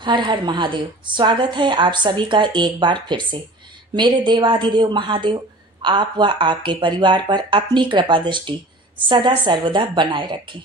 हर हर महादेव। स्वागत है आप सभी का एक बार फिर से। मेरे देवाधिदेव महादेव आप व आपके परिवार पर अपनी कृपा दृष्टि सदा सर्वदा बनाए रखें।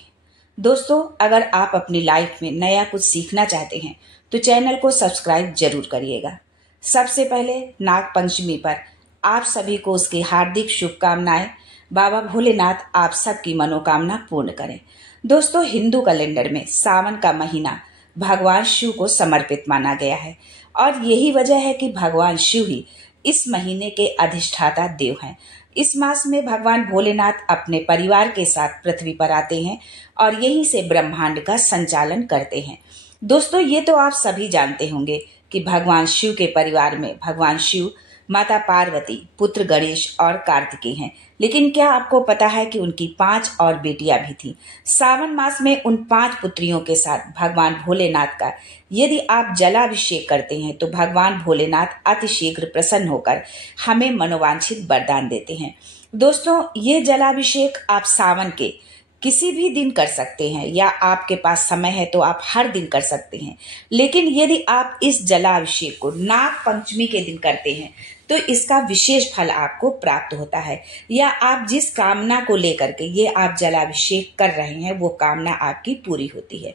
दोस्तों, अगर आप अपनी लाइफ में नया कुछ सीखना चाहते हैं तो चैनल को सब्सक्राइब जरूर करिएगा। सबसे पहले नाग पंचमी पर आप सभी को उसकी हार्दिक शुभकामनाएं। बाबा भोलेनाथ आप सबकी मनोकामना पूर्ण करें। दोस्तों, हिंदू कैलेंडर में सावन का महीना भगवान शिव को समर्पित माना गया है और यही वजह है कि भगवान शिव ही इस महीने के अधिष्ठाता देव हैं। इस मास में भगवान भोलेनाथ अपने परिवार के साथ पृथ्वी पर आते हैं और यहीं से ब्रह्मांड का संचालन करते हैं। दोस्तों, ये तो आप सभी जानते होंगे कि भगवान शिव के परिवार में भगवान शिव, माता पार्वती, पुत्र गणेश और कार्तिकेय हैं। लेकिन क्या आपको पता है कि उनकी 5 और बेटियां भी थीं। सावन मास में उन 5 पुत्रियों के साथ भगवान भोलेनाथ का यदि आप जलाभिषेक करते हैं तो भगवान भोलेनाथ अतिशीघ्र प्रसन्न होकर हमें मनोवांछित वरदान देते हैं। दोस्तों, ये जलाभिषेक आप सावन के किसी भी दिन कर सकते हैं या आपके पास समय है तो आप हर दिन कर सकते हैं। लेकिन यदि आप इस जलाभिषेक को नाग पंचमी के दिन करते हैं तो इसका विशेष फल आपको प्राप्त होता है, या आप जिस कामना को लेकर के ये आप जलाभिषेक कर रहे हैं वो कामना आपकी पूरी होती है।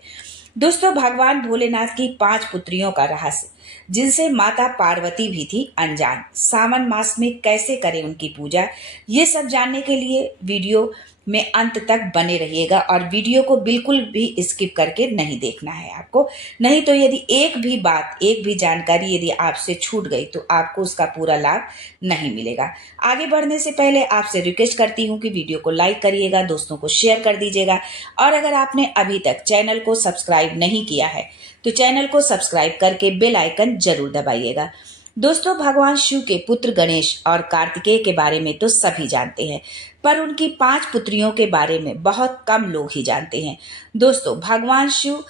दोस्तों, भगवान भोलेनाथ की 5 पुत्रियों का रहस्य, जिनसे माता पार्वती भी थी अनजान, सावन मास में कैसे करें उनकी पूजा, ये सब जानने के लिए वीडियो में अंत तक बने रहिएगा और वीडियो को बिल्कुल भी स्किप करके नहीं देखना है आपको। नहीं तो यदि एक भी बात, एक भी जानकारी यदि आपसे छूट गई तो आपको उसका पूरा लाभ नहीं मिलेगा। आगे बढ़ने से पहले आपसे रिक्वेस्ट करती हूँ कि वीडियो को लाइक करिएगा, दोस्तों को शेयर कर दीजिएगा और अगर आपने अभी तक चैनल को सब्सक्राइब नहीं किया है तो चैनल को सब्सक्राइब करके बेल आइकन जरूर दबाइएगा। दोस्तों, भगवान शिव के पुत्र गणेश और कार्तिकेय के बारे में तो सभी जानते हैं, पर उनकी 5 पुत्रियों के बारे में बहुत कम लोग ही जानते हैं। दोस्तों, भगवान शिव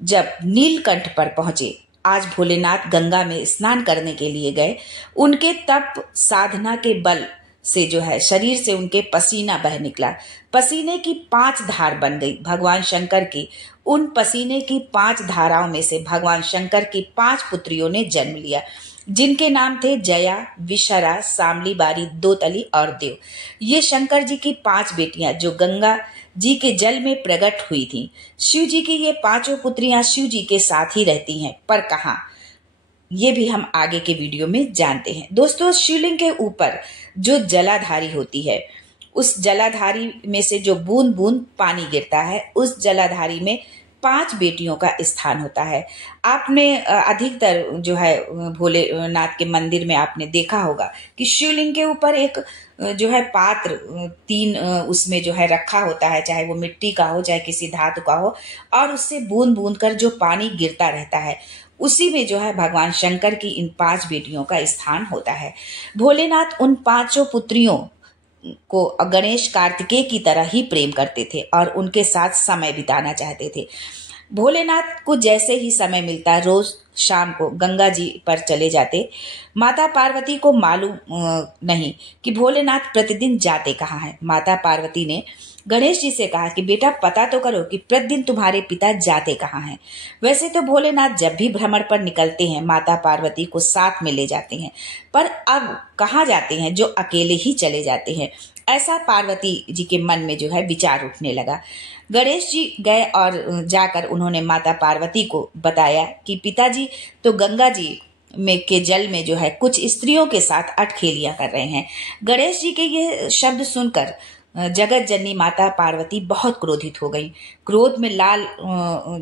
जब नीलकंठ पर पहुंचे, आज भोलेनाथ गंगा में स्नान करने के लिए गए, उनके तप साधना के बल से जो है शरीर से उनके पसीना बह निकला। पसीने की 5 धार बन गई भगवान शंकर की। उन पसीने की 5 धाराओं में से भगवान शंकर की 5 पुत्रियों ने जन्म लिया, जिनके नाम थे जया, विशरा, सामली बारी, दोतली और देव। ये शंकर जी की 5 बेटियां जो गंगा जी के जल में प्रकट हुई थीं। शिव जी की ये 5 पुत्रियां शिव जी के साथ ही रहती हैं, पर कहाँ, ये भी हम आगे के वीडियो में जानते हैं। दोस्तों, शिवलिंग के ऊपर जो जलाधारी होती है, उस जलाधारी में से जो बूंद बूंद पानी गिरता है, उस जलाधारी में 5 बेटियों का स्थान होता है। आपने अधिकतर जो है भोलेनाथ के मंदिर में आपने देखा होगा कि शिवलिंग के ऊपर एक जो है पात्र 3 उसमें जो है रखा होता है, चाहे वो मिट्टी का हो चाहे किसी धातु का हो, और उससे बूंद बूंद कर जो पानी गिरता रहता है, उसी में जो है भगवान शंकर की इन 5 बेटियों का स्थान होता है। भोलेनाथ उन 5 पुत्रियों को गणेश, कार्तिकेय की तरह ही प्रेम करते थे और उनके साथ समय बिताना चाहते थे। भोलेनाथ को जैसे ही समय मिलता रोज शाम को गंगा जी पर चले जाते। माता पार्वती को मालूम नहीं कि भोलेनाथ प्रतिदिन जाते कहाँ हैं। माता पार्वती ने गणेश जी से कहा कि बेटा पता तो करो कि प्रतिदिन तुम्हारे पिता जाते कहाँ हैं। वैसे तो भोलेनाथ जब भी भ्रमण पर निकलते हैं माता पार्वती को साथ में ले जाते हैं, पर अब कहाँ जाते हैं जो अकेले ही चले जाते हैं, ऐसा पार्वती जी के मन में जो है विचार उठने लगा। गणेश जी गए और जाकर उन्होंने माता पार्वती को बताया कि पिताजी तो गंगा जी में के जल में जो है कुछ स्त्रियों के साथ अठखेलियां कर रहे हैं। गणेश जी के ये शब्द सुनकर जगत जननी माता पार्वती बहुत क्रोधित हो गई। क्रोध में लाल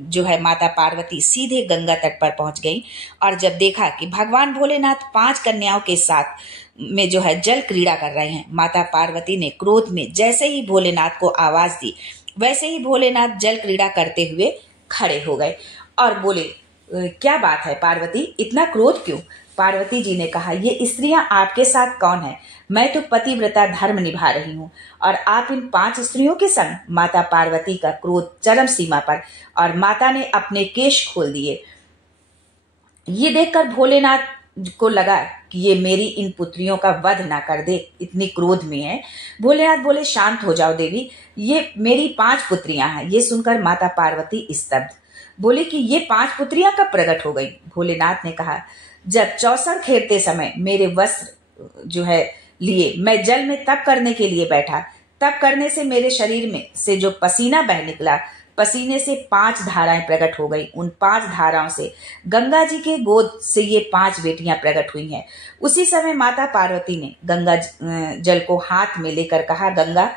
जो है माता पार्वती सीधे गंगा तट पर पहुंच गई और जब देखा कि भगवान भोलेनाथ 5 कन्याओं के साथ में जो है जल क्रीड़ा कर रहे हैं, माता पार्वती ने क्रोध में जैसे ही भोलेनाथ को आवाज दी, वैसे ही भोलेनाथ जल क्रीड़ा करते हुए खड़े हो गए और बोले, क्या बात है पार्वती, इतना क्रोध क्यों? पार्वती जी ने कहा, ये स्त्रियां आपके साथ कौन है? मैं तो पतिव्रता धर्म निभा रही हूँ और आप इन 5 स्त्रियों के संग। माता पार्वती का क्रोध चरम सीमा पर और माता ने अपने केश खोल दिए। ये देखकर भोलेनाथ को लगा कि ये मेरी इन पुत्रियों का वध ना कर दे, इतनी क्रोध में है। भोलेनाथ बोले, शांत हो जाओ देवी, ये मेरी 5 पुत्रियां हैं। ये सुनकर माता पार्वती स्तब्ध। बोले कि ये 5 पुत्रियां कब प्रकट हो गई? भोलेनाथ ने कहा, जब चौसर खेलते समय मेरे वस्त्र जो है लिए मैं जल में तप करने के लिए बैठा, तप करने से मेरे शरीर में से जो पसीना बह निकला, पसीने से 5 धाराएं प्रकट हो गई। उन 5 धाराओं से गंगा जी के गोद से ये 5 बेटियां प्रकट हुई हैं। उसी समय माता पार्वती ने गंगा जल को हाथ में लेकर कहा, गंगा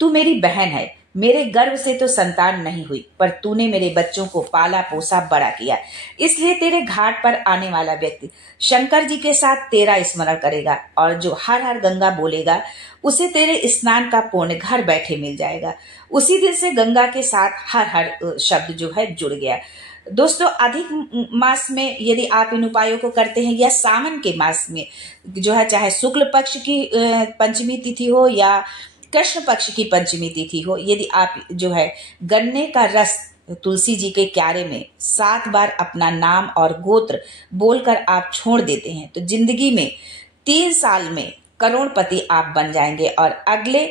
तू मेरी बहन है, मेरे गर्भ से तो संतान नहीं हुई, पर तूने मेरे बच्चों को पाला पोसा बड़ा किया, इसलिए तेरे घाट पर आने वाला व्यक्ति शंकर जी के साथ तेरा स्मरण करेगा और जो हर हर गंगा बोलेगा उसे तेरे स्नान का पुण्य घर बैठे मिल जाएगा। उसी दिन से गंगा के साथ हर हर शब्द जो है जुड़ गया। दोस्तों, अधिक मास में यदि आप इन उपायों को करते हैं या सावन के मास में जो है, चाहे शुक्ल पक्ष की पंचमी तिथि हो या कृष्ण पक्ष की पंचमी तिथि हो, यदि आप जो है गन्ने का रस तुलसी जी के क्यारे में 7 बार अपना नाम और गोत्र बोलकर आप छोड़ देते हैं तो जिंदगी में 3 साल में करोड़पति आप बन जाएंगे। और अगले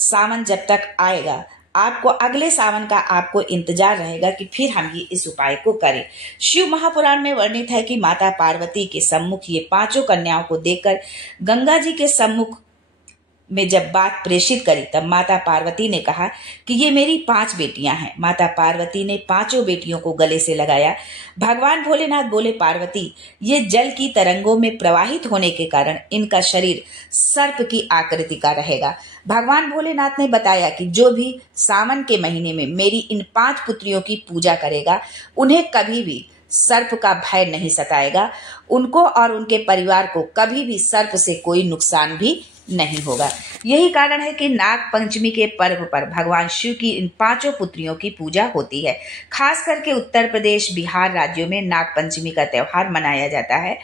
सावन जब तक आएगा, आपको अगले सावन का आपको इंतजार रहेगा कि फिर हम ये इस उपाय को करें। शिव महापुराण में वर्णित है कि माता पार्वती के सम्मुख ये 5 कन्याओं को देखकर गंगा जी के सम्मुख में जब बात प्रेषित करी, तब माता पार्वती ने कहा कि ये मेरी 5 बेटियां हैं। माता पार्वती ने 5 बेटियों को गले से लगाया। भगवान भोलेनाथ बोले, पार्वती ये जल की तरंगों में प्रवाहित होने के कारण इनका शरीर सर्प की आकृति का रहेगा। भगवान भोलेनाथ ने बताया कि जो भी सावन के महीने में मेरी इन 5 पुत्रियों की पूजा करेगा, उन्हें कभी भी सर्प का भय नहीं सताएगा, उनको और उनके परिवार को कभी भी सर्प से कोई नुकसान भी नहीं होगा। यही कारण है कि नाग पंचमी के पर्व पर भगवान शिव की इन 5 पुत्रियों की पूजा होती है। खास करके उत्तर प्रदेश, बिहार राज्यों में नाग पंचमी का त्योहार मनाया जाता है।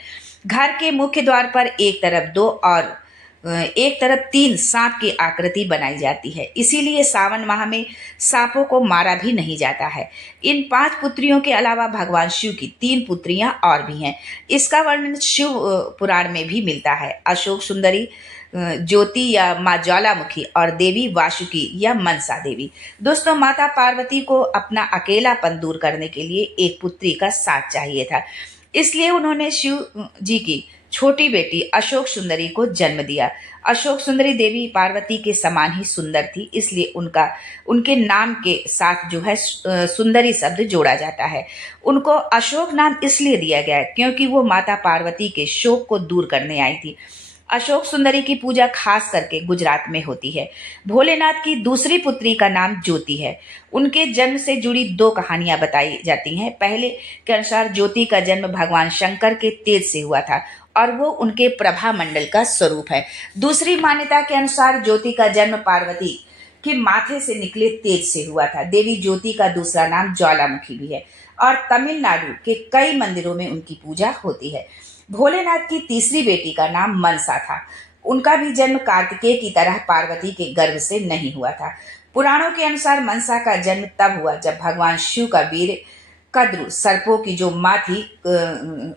घर के मुख्य द्वार पर एक तरफ 2 और एक तरफ 3 सांप की आकृति बनाई जाती है। इसीलिए सावन माह में सांपों को मारा भी नहीं जाता है। इन 5 पुत्रियों के अलावा भगवान शिव की 3 पुत्रियां और भी हैं। इसका वर्णन शिव पुराण में भी मिलता है। अशोक सुंदरी, ज्योति या माँ ज्वालामुखी और देवी वासुकी या मनसा देवी। दोस्तों, माता पार्वती को अपना अकेलापन दूर करने के लिए एक पुत्री का साथ चाहिए था, इसलिए उन्होंने शिव जी की छोटी बेटी अशोक सुंदरी को जन्म दिया। अशोक सुंदरी देवी पार्वती के समान ही सुंदर थी, इसलिए उनके नाम के साथ जो है सुंदरी शब्द जोड़ा जाता है। उनको अशोक नाम इसलिए दिया गया क्योंकि वो माता पार्वती के शोक को दूर करने आई थी। अशोक सुंदरी की पूजा खास करके गुजरात में होती है। भोलेनाथ की दूसरी पुत्री का नाम ज्योति है। उनके जन्म से जुड़ी 2 कहानियां बताई जाती हैं। पहले के अनुसार ज्योति का जन्म भगवान शंकर के तेज से हुआ था और वो उनके प्रभा मंडल का स्वरूप है। दूसरी मान्यता के अनुसार ज्योति का जन्म पार्वती के माथे से निकले तेज से हुआ था। देवी ज्योति का दूसरा नाम ज्वालामुखी भी है और तमिलनाडु के कई मंदिरों में उनकी पूजा होती है। भोलेनाथ की तीसरी बेटी का नाम मनसा था। उनका भी जन्म कार्तिकेय की तरह पार्वती के गर्भ से नहीं हुआ था। पुराणों के अनुसार मनसा का जन्म तब हुआ जब भगवान शिव का वीर कद्रु सर्पों की जो माँ थी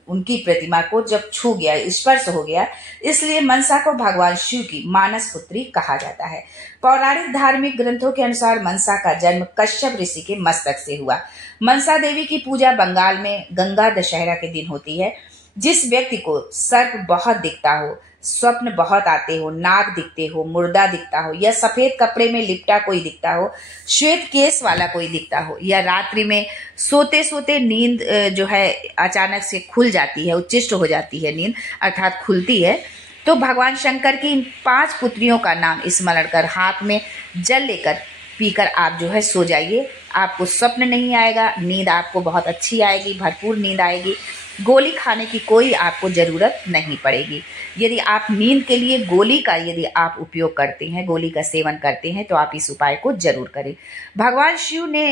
उनकी प्रतिमा को जब छू गया, स्पर्श हो गया, इसलिए मनसा को भगवान शिव की मानस पुत्री कहा जाता है। पौराणिक धार्मिक ग्रंथों के अनुसार मनसा का जन्म कश्यप ऋषि के मस्तक से हुआ। मनसा देवी की पूजा बंगाल में गंगा दशहरा के दिन होती है। जिस व्यक्ति को सर्प बहुत दिखता हो, स्वप्न बहुत आते हो, नाग दिखते हो, मुर्दा दिखता हो या सफेद कपड़े में लिपटा कोई दिखता हो, श्वेत केस वाला कोई दिखता हो या रात्रि में सोते सोते नींद जो है अचानक से खुल जाती है, उच्चिष्ट हो जाती है नींद अर्थात खुलती है, तो भगवान शंकर की इन 5 पुत्रियों का नाम स्मरण कर हाथ में जल लेकर पीकर आप जो है सो जाइए। आपको स्वप्न नहीं आएगा, नींद आपको बहुत अच्छी आएगी, भरपूर नींद आएगी। गोली खाने की कोई आपको जरूरत नहीं पड़ेगी। यदि आप नींद के लिए गोली का यदि आप उपयोग करते हैं, गोली का सेवन करते हैं, तो आप इस उपाय को जरूर करें। भगवान शिव ने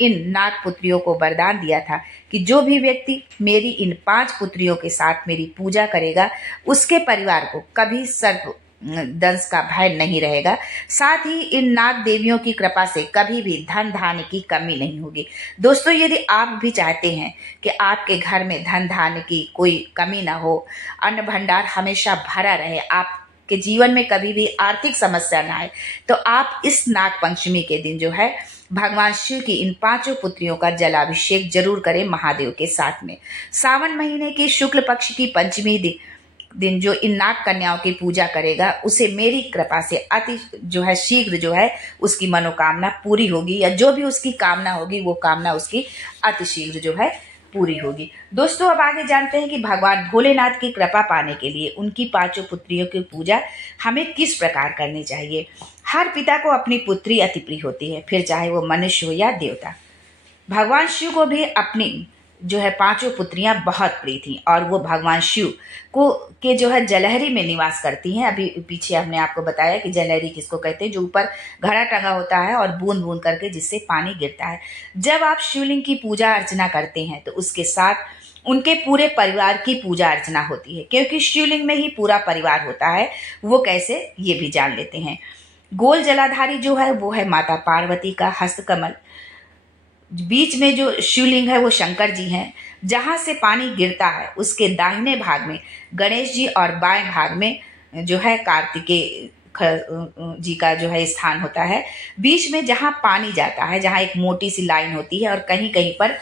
इन नाग पुत्रियों को वरदान दिया था कि जो भी व्यक्ति मेरी इन 5 पुत्रियों के साथ मेरी पूजा करेगा, उसके परिवार को कभी सर्प दंश का भय नहीं रहेगा। साथ ही इन नाग देवियों की कृपा से कभी भी धन धान्य की कमी नहीं होगी। दोस्तों, यदि आप भी चाहते हैं कि आपके घर में धन धान्य की कोई कमी ना हो, अन्न भंडार हमेशा भरा रहे, आपके जीवन में कभी भी आर्थिक समस्या ना आए, तो आप इस नाग पंचमी के दिन जो है भगवान शिव की इन 5 पुत्रियों का जलाभिषेक जरूर करें महादेव के साथ में। सावन महीने की शुक्ल पक्ष की पंचमी दिन जो इन नाग कन्याओं की पूजा करेगा उसे मेरी कृपा से अति शीघ्र उसकी मनोकामना पूरी होगी, या जो भी उसकी कामना होगी वो कामना उसकी अति शीघ्र पूरी होगी। दोस्तों, अब आगे जानते हैं कि भगवान भोलेनाथ की कृपा पाने के लिए उनकी 5 पुत्रियों की पूजा हमें किस प्रकार करनी चाहिए। हर पिता को अपनी पुत्री अति प्रिय होती है, फिर चाहे वो मनुष्य हो या देवता। भगवान शिव को भी अपनी 5 पुत्रियां बहुत प्रिय थी और वो भगवान शिव के जलहरी में निवास करती हैं। अभी पीछे हमने आपको बताया कि जलहरी किसको कहते हैं, जो ऊपर घड़ा टंगा होता है और बूंद बूंद करके जिससे पानी गिरता है। जब आप शिवलिंग की पूजा अर्चना करते हैं तो उसके साथ उनके पूरे परिवार की पूजा अर्चना होती है, क्योंकि शिवलिंग में ही पूरा परिवार होता है। वो कैसे, ये भी जान लेते हैं। गोल जलाधारी वो है माता पार्वती का हस्तकमल। बीच में जो शिवलिंग है वो शंकर जी हैं। जहां से पानी गिरता है उसके दाहिने भाग में गणेश जी और बाएं भाग में कार्तिकेय जी का स्थान होता है। बीच में जहां पानी जाता है, जहां एक मोटी सी लाइन होती है और कहीं कहीं पर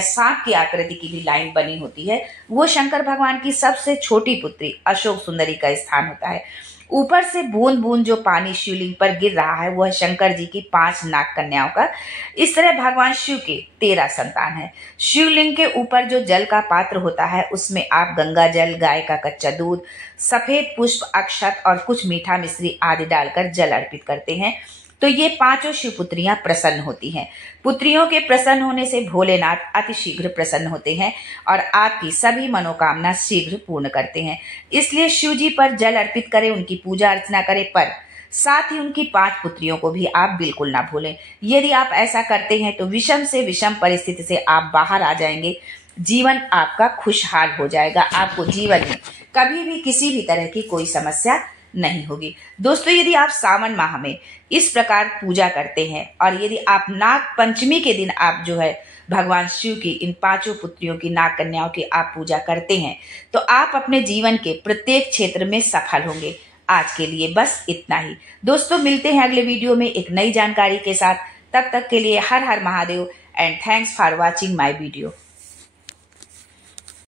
सांप की आकृति की भी लाइन बनी होती है, वो शंकर भगवान की सबसे छोटी पुत्री अशोक सुंदरी का स्थान होता है। ऊपर से बूंद बूंद जो पानी शिवलिंग पर गिर रहा है वो है शंकर जी की 5 नाग कन्याओं का। इस तरह भगवान शिव के 13 संतान है। शिवलिंग के ऊपर जो जल का पात्र होता है उसमें आप गंगा जल, गाय का कच्चा दूध, सफेद पुष्प, अक्षत और कुछ मीठा मिश्री आदि डालकर जल अर्पित करते हैं, तो ये 5 शिव पुत्रियां प्रसन्न होती हैं। पुत्रियों के प्रसन्न होने से भोलेनाथ अति शीघ्र प्रसन्न होते हैं और आपकी सभी मनोकामना शीघ्र पूर्ण करते हैं। इसलिए शिव जी पर जल अर्पित करें, उनकी पूजा अर्चना करें, पर साथ ही उनकी 5 पुत्रियों को भी आप बिल्कुल ना भूलें। यदि आप ऐसा करते हैं तो विषम से विषम परिस्थिति से आप बाहर आ जाएंगे, जीवन आपका खुशहाल हो जाएगा। आपको जीवन में कभी भी किसी भी तरह की कोई समस्या नहीं होगी। दोस्तों, यदि आप सावन माह में इस प्रकार पूजा करते हैं और यदि आप नाग पंचमी के दिन आप भगवान शिव की इन 5 पुत्रियों की, नाग कन्याओं की आप पूजा करते हैं, तो आप अपने जीवन के प्रत्येक क्षेत्र में सफल होंगे। आज के लिए बस इतना ही। दोस्तों, मिलते हैं अगले वीडियो में एक नई जानकारी के साथ। तब तक के लिए हर हर Mahadev and thanks for watching my video.